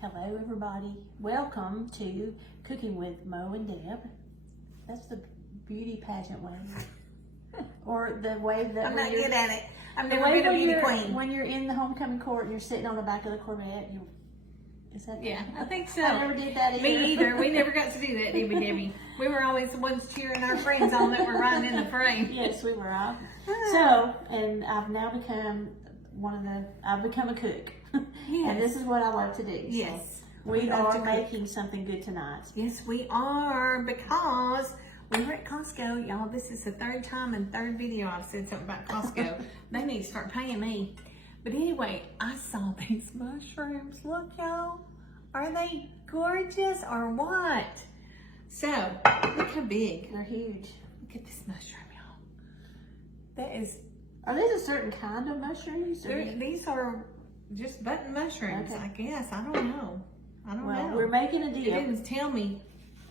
Hello everybody, welcome to Cooking with Mo and Deb. That's the beauty pageant way. Or the way that I'm not good at it. I've the never way been a when beauty you're, queen. when you're in the homecoming court and you're sitting on the back of the Corvette, is that Yeah, I think so. I never did that either. Me either. We never got to do that, did we, Debbie? We were always the ones cheering our friends on that were riding in the parade. Yes, we were. So, and I've now become I've become a cook. Yes. And this is what I love to do. Yes. So we love to are cook. making something good tonight. Yes, we are, because we were at Costco. Y'all, this is the third time and third video I've said something about Costco. They need to start paying me. But anyway, I saw these mushrooms. Look, y'all. Are they gorgeous or what? So, look how big. They're huge. Look at this mushroom, y'all. That is... Are these a certain kind of mushrooms? These are just button mushrooms, Okay. I guess. I don't know. I don't Well, know. we're making a It deal. didn't tell me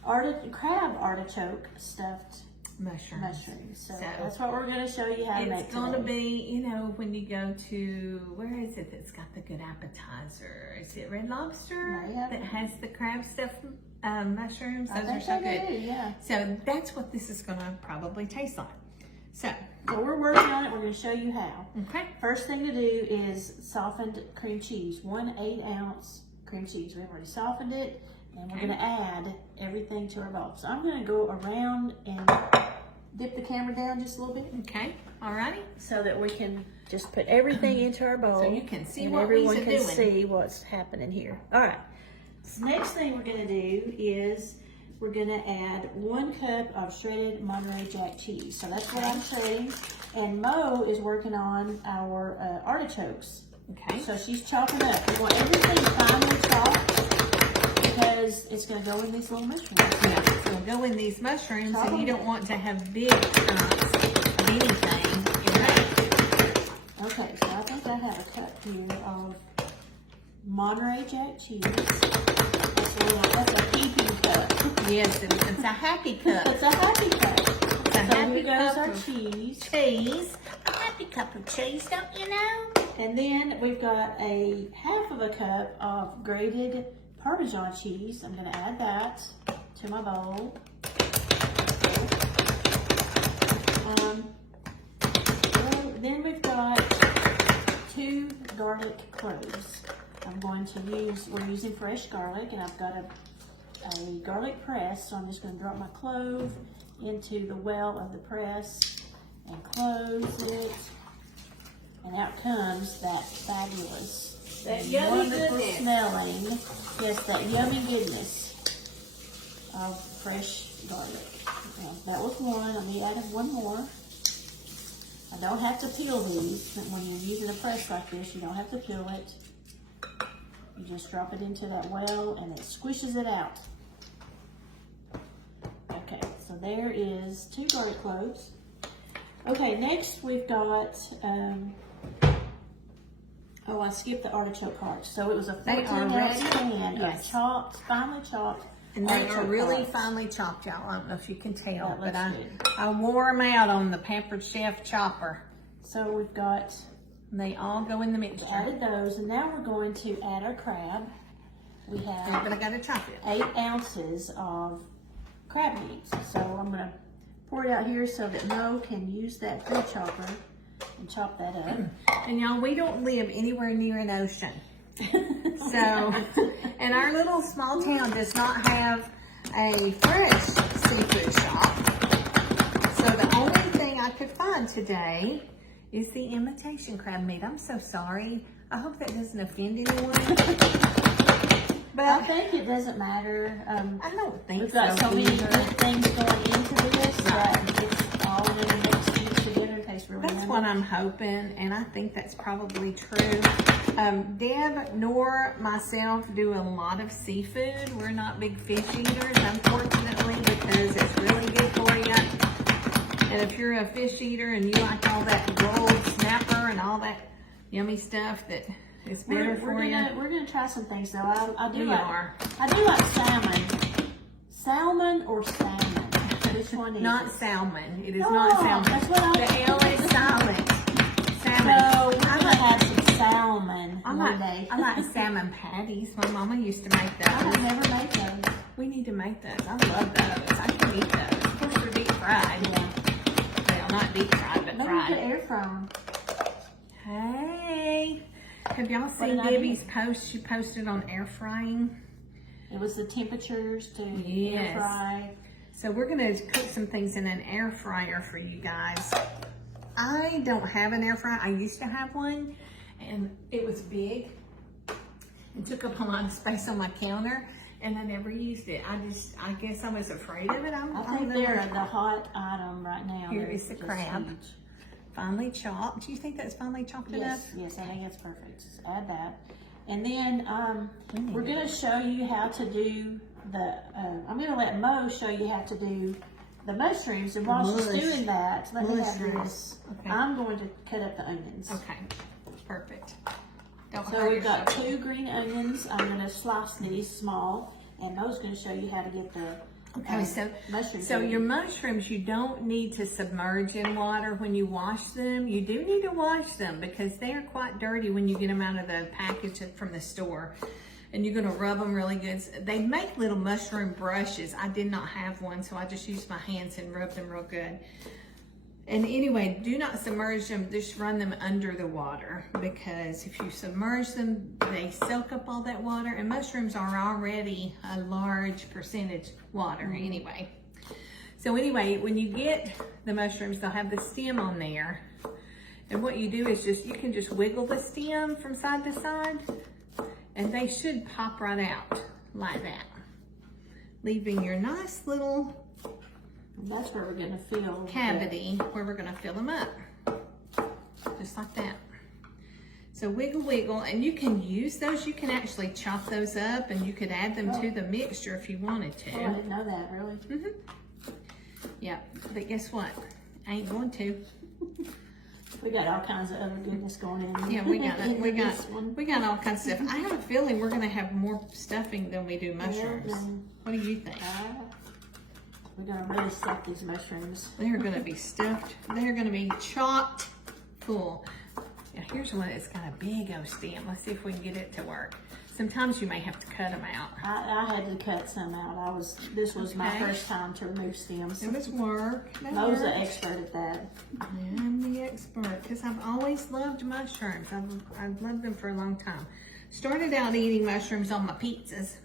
Crab artichoke stuffed mushrooms. So that's what we're going to show you how to make It's going to today. be, you know, when you go to, where is it that's got the good appetizer? Is it Red Lobster Yeah. that has the crab stuffed mushrooms? I Those are think so they good. do, yeah. So that's what this is going to probably taste like. So, Well, we're working on it. We're going to show you how. okay. First thing to do is softened cream cheese. 1 8-ounce cream cheese. We've already softened it, and we're Okay. going to add everything to our bowl. So I'm going to go around and dip the camera down just a little bit Okay. Alrighty. so that we can just put everything into our bowl. So you can see and what everyone we's can doing. see what's happening here. All right. So next thing we're going to do is we're going to add 1 cup of shredded Monterey Jack cheese. So that's what I'm shredding. And Mo is working on our artichokes. Okay. So she's chopping up. We want everything finely chopped because it's going to go in these little mushrooms. Yeah, so we'll go in these mushrooms, Chop and you them. don't want to have big chunks of anything in that. Okay, so I think I have a cup here of Monterey Jack cheese. That's a heaping cup. Yes, it's a happy cup. It's a happy cup. It's a So happy here goes cup our of cheese. cheese. A happy cup of cheese, don't you know? And then we've got a half of a cup of grated Parmesan cheese. I'm going to add that to my bowl. Then we've got 2 garlic cloves. We're using fresh garlic, and I've got a garlic press, so I'm just going to drop my clove into the well of the press and close it. And out comes that fabulous, That yummy wonderful goodness. smelling, yes, that yummy goodness of fresh garlic. Now, that was 1. Let me add 1 more. I don't have to peel these. When you're using a press like this, you don't have to peel it. You just drop it into that well and it squishes it out. Okay, so there is 2 garlic cloves. Okay, next we've got, I skipped the artichoke hearts. So it was a 14-ounce can Yes. of chopped, finely chopped And they are artichoke really hearts. finely chopped, y'all. I don't know if you can tell, That but looks I wore them out on the Pampered Chef chopper. So we've got They all go in the mixture. added those, and now we're going to add our crab. We Yeah, but have I gotta chop it. 8 ounces of crab meat. So I'm going to pour it out here so that Mo can use that food chopper and chop that up. And y'all, we don't live anywhere near an ocean. So, and our little small town does not have a fresh seafood shop. So the only thing I could find today is the imitation crab meat. I'm so sorry. I hope that doesn't offend anyone. But I think it doesn't matter. I don't think We've got so many either. good things going into this that it's all in the mix together. It tastes really That's nice. what I'm hoping, and I think that's probably true. Deb nor myself do a lot of seafood. We're not big fish eaters, unfortunately, because it's really good for you. And if you're a fish eater and you like all that rolled snapper and all that yummy stuff, that is better for you. We're gonna try some things though. I do We like are. I do like salmon. Salmon or salmon? Which one is Not it? salmon. It is No, not salmon. that's what I The L is silent. Salmon. So we're gonna have some salmon. I'm I like salmon patties. My mama used to make those. I've never made those. We need to make those. I love those. I can eat those. Of course, they're deep fried. Yeah. Well, not deep fried, but No, we fried. could air fry 'em. Hey, have y'all seen did I Debbie's post? She posted on air frying. It was the temperatures to Yes. air fry. So we're gonna cook some things in an air fryer for you guys. I don't have an air fryer. I used to have one, and it was big and took up a lot of space on my counter, and I never used it. I guess I was afraid of it. I think they're the hot item right now. Here They're is the just crab. huge. Finely chopped. Do you think that's finely chopped enough? Yes, I think it's perfect. Just add that. And then we're going to show you how to do the, I'm going to let Mo show you how to do the mushrooms. And while she's doing that, let me have this. Okay. I'm going to cut up the onions. Okay, perfect. Don't So hurt we've got yourself. 2 green onions. I'm going to slice these small. And Mo's going to show you how to get the Okay, mushrooms. so your mushrooms, you don't need to submerge in water when you wash them. You do need to wash them because they are quite dirty when you get them out of the package from the store. And you're gonna rub them really good. They make little mushroom brushes. I did not have one, so I just used my hands and rubbed them real good. And anyway, do not submerge them, just run them under the water, because if you submerge them, they soak up all that water, and mushrooms are already a large percentage water anyway. So anyway, when you get the mushrooms, they'll have the stem on there. And what you do is you can just wiggle the stem from side to side, and they should pop right out like that, leaving your nice little that's where we're going to fill cavity where we're going to fill them up, just like that. So wiggle, wiggle, and you can use those. You can actually chop those up, and you could add them to the mixture if you wanted to. Oh, I didn't know that, really. Yeah, but guess what? I ain't going to. We got all kinds of other goodness going in. Yeah, we got in we this one. got all kinds of stuff. I have a feeling we're going to have more stuffing than we do mushrooms. Yeah. What do you think? We're going to really stuff these mushrooms. They're going to be stuffed. They're going to be chocked full. Now here's one that's got a big old stem. Let's see if we can get it to work. Sometimes you may have to cut them out. I had to cut some out. This was my first time to remove stems. It was work. Mo's the expert at that. I'm the expert because I've always loved mushrooms. I've loved them for a long time. Started out eating mushrooms on my pizzas.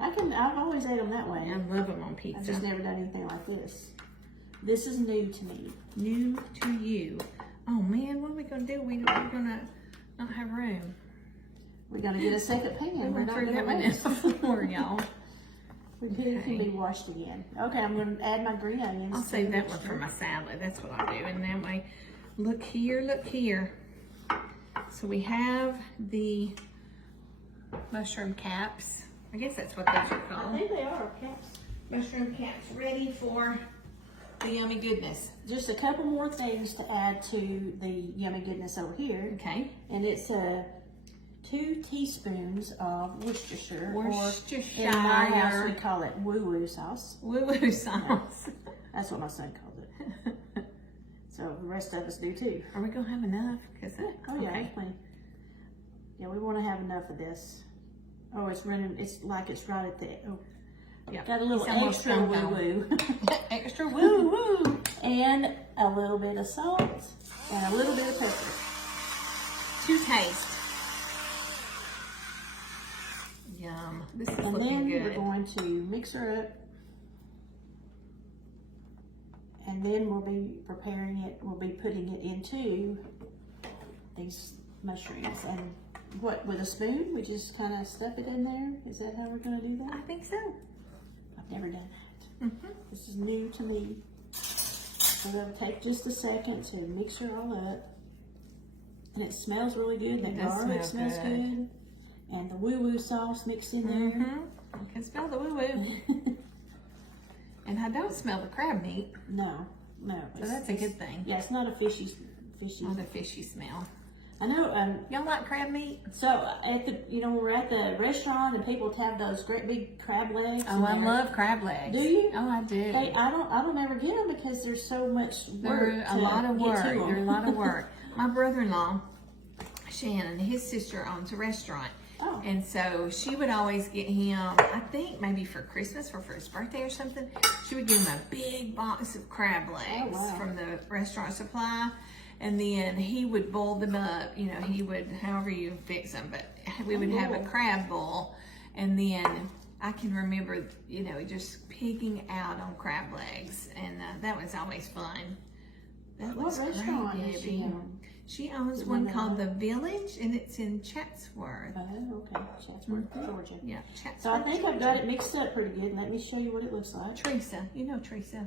I've always ate them that way. I love them on pizza. I've just never done anything like this. This is new to me. New to you. Oh man, what are we gonna do? We're gonna not have room. We're gonna get a second pan. We're not threw gonna that one waste. out before, y'all. It can be washed again. Okay, I'm gonna add my green onions. I'll save that one for my salad. That's what I do. And that way, look here, look here. So we have the mushroom caps. I guess that's what those are I called. think they are caps. Mushroom caps ready for the yummy goodness. Just a couple more things to add to the yummy goodness over here. Okay. And it's 2 teaspoons of Worcestershire. Worcestershire. Or in my house we call it woo-woo sauce. Woo-woo sauce. That's what my son called it. So the rest of us do too. Are we gonna have enough? Oh yeah, there's plenty. Yeah, we want to have enough of this. Oh, it's running. It's like it's right at the. Oh, Yeah. got a little It's almost extra done. woo-woo. Extra woo-woo. And a little bit of salt and a little bit of pepper. To taste. Yum. This is And looking then we're good. going to mix her up. And then we'll be preparing it, we'll be putting it into these mushrooms. And what, with a spoon, we just kind of stuff it in there? Is that how we're going to do that? I think so. I've never done that. This is new to me. So that'll take just a second to mix her all up. And it smells really good. The garlic smells good. And the woo-woo sauce mixed in there. You can smell the woo-woo. And I don't smell the crab meat. No. So that's a good thing. Yeah, it's not a fishy. Not a fishy smell. I know. Y'all like crab meat? So at the, when we're at the restaurant and people have those great big crab legs. Oh, I love crab legs. Do you? Oh, I do. Hey, I don't ever get them because there's so much work. They're a lot of work. They're a lot of work. My brother-in-law Shannon, his sister owns a restaurant. Oh. And so she would always get him, I think maybe for Christmas or for his birthday or something, she would give him a big box of crab legs from the restaurant supply. And then he would boil them up, you know, he would, however you fix them, but we would have a crab boil. And then I can remember, you know, just picking out on crab legs. And that was always fun. That was what restaurant great, is Debbie. She owns one called The Village, and it's in Chatsworth. Oh, okay. Chatsworth, Georgia. Yeah, Chatsworth, So I think I've got Georgia. it mixed up pretty good. Let me show you what it looks like. Teresa, you know Teresa.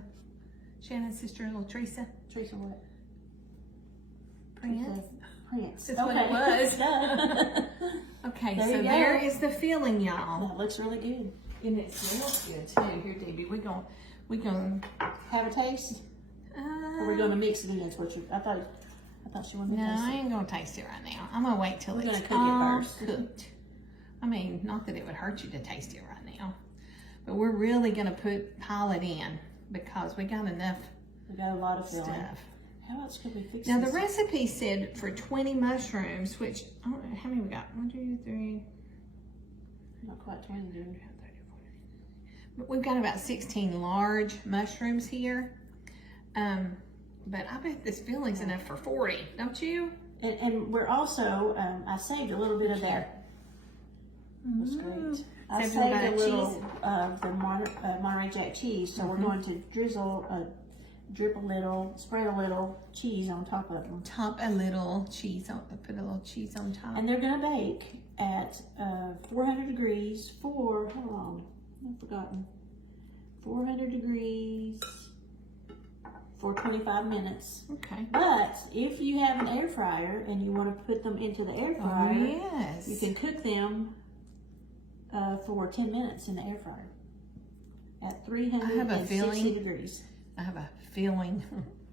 Shannon's sister, little Teresa. Teresa what? Prince. Prince. That's what it was. Okay, There so you go. there is the filling, y'all. That looks really good. And it smells good too. Here, Debbie, we're gonna Have a taste? Or we're gonna mix it in? That's what you. I thought she wanted to No, taste I it. ain't gonna taste it right now. I'm gonna wait till We're it's gonna cook it all first. cooked. I mean, not that it would hurt you to taste it right now, but we're really gonna pile it in because we got enough We got a lot of filling. stuff. How else could we fix Now this? the recipe said for 20 mushrooms, which I don't know how many we got. 1, 2, 3. Not quite 20, dude. But we've got about 16 large mushrooms here. But I bet this filling's enough for 40, don't you? And we're also, I saved a little bit of that. That's great. I Saved saved a a little little of the Monterey Jack cheese, so we're going to drip a little, spread a little cheese on top of them. Top a little cheese on, put a little cheese on top. And they're gonna bake at 400 degrees for, how long? I've forgotten. 400 degrees for 25 minutes. Okay. But if you have an air fryer and you want to put them into the air fryer, yes. you can cook them for 10 minutes in the air fryer at 360 degrees. I have a feeling,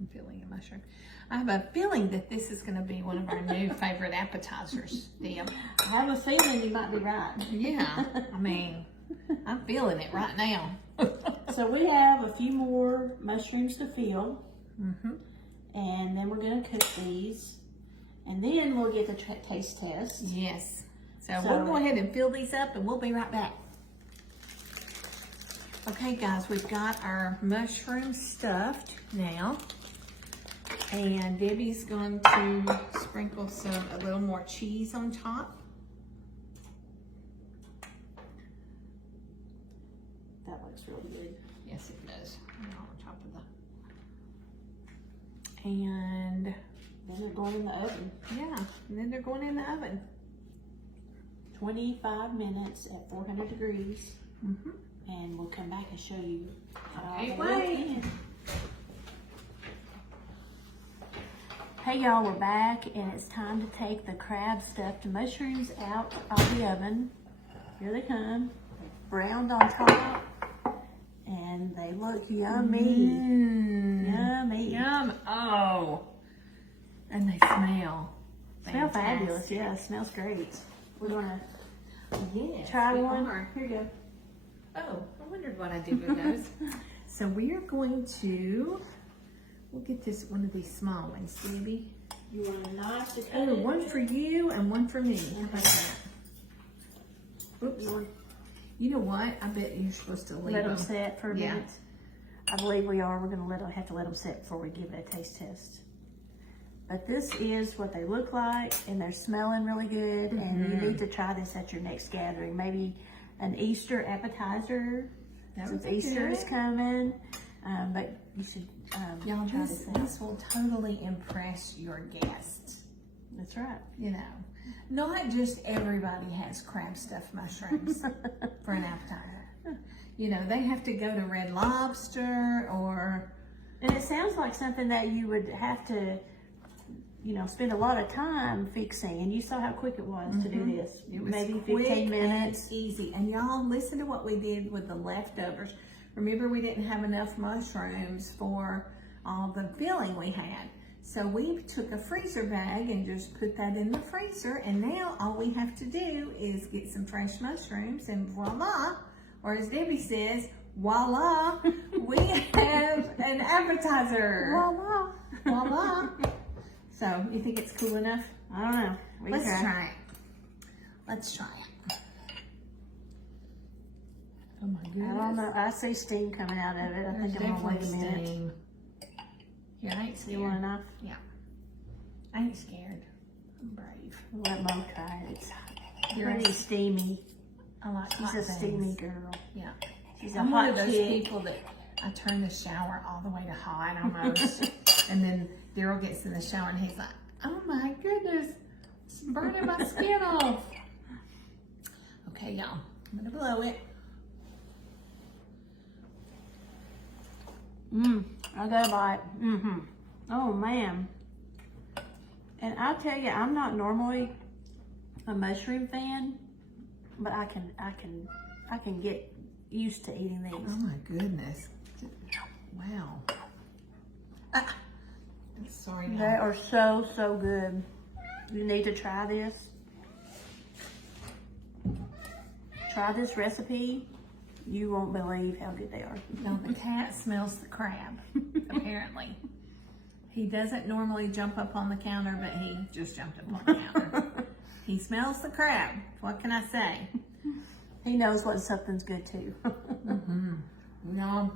I'm feeling a mushroom. I have a feeling that this is going to be one of our new favorite appetizers, Deb. I have a feeling you might be right. Yeah, I mean, I'm feeling it right now. So we have a few more mushrooms to fill. Mm-hmm. And then we're going to cook these. And then we'll get the taste test. Yes. So we'll go ahead and fill these up and we'll be right back. Okay guys, we've got our mushrooms stuffed now. And Debbie's going to sprinkle a little more cheese on top. That looks really good. Yes, it does. On top of the. And Then they're going in the oven. yeah, and then they're going in the oven. 25 minutes at 400 degrees. Mm-hmm. And we'll come back and show you how Okay, they look wait. in. Hey y'all, we're back and it's time to take the crab stuffed mushrooms out of the oven. Here they come, browned on top, and they look yummy. Yummy. Yum. Oh. And they smell. Smell fabulous. Yeah, it smells great. We're gonna Yes, try we one. are. Here you go. Oh, I wondered what I did with those. So we are going to, we'll get one of these small ones, Debbie. You want a knife to cut Oh, it? one for you and one for me. How about that? Oops. You know what? I bet you're supposed to leave Let them them. set for a Yeah. minute. I believe we are. We're gonna have to let them set before we give it a taste test. But this is what they look like, and they're smelling really good. And you need to try this at your next gathering. Maybe an Easter appetizer. That Since would be Easter is good. coming, but you should Y'all, try this will totally impress your guests. That's right. You know, not just everybody has crab stuffed mushrooms for an appetizer. You know, they have to go to Red Lobster or... And it sounds like something that you would have to, you know, spend a lot of time fixing. And you saw how quick it was to do this. It was Maybe quick 15 minutes. and easy. And y'all, listen to what we did with the leftovers. Remember, we didn't have enough mushrooms for all the filling we had. So we took a freezer bag and just put that in the freezer. And now all we have to do is get some fresh mushrooms and voila, or as Debbie says, voila, we have an appetizer. Voila. Voila. So, you think it's cool enough? I don't know. Let's try it. Let's try it. Oh my goodness. I don't know. I see steam coming out of it. I think I'm gonna wait a minute. Yeah, I ain't scared. You want enough? Yeah. I ain't scared. I'm brave. Let Mom try it. It's pretty steamy. I like She's a steamy girl. Yeah. She's a I'm one hot of those chick. people that I turn the shower all the way to hot almost. And then Daryl gets in the shower and he's like, oh my goodness, it's burning my skin off. Okay, y'all, I'm gonna blow it. I got a bite. Oh man. And I'll tell you, I'm not normally a mushroom fan, but I can get used to eating these. Oh my goodness. Wow. Sorry. They are so, so good. You need to try this. Try this recipe. You won't believe how good they are. No, the cat smells the crab, apparently. He doesn't normally jump up on the counter, but he just jumped up on the counter. He smells the crab. What can I say? He knows when something's good too. No.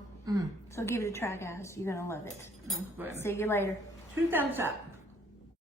So give it a try, guys. You're gonna love it. Good. See you later. 2 thumbs up.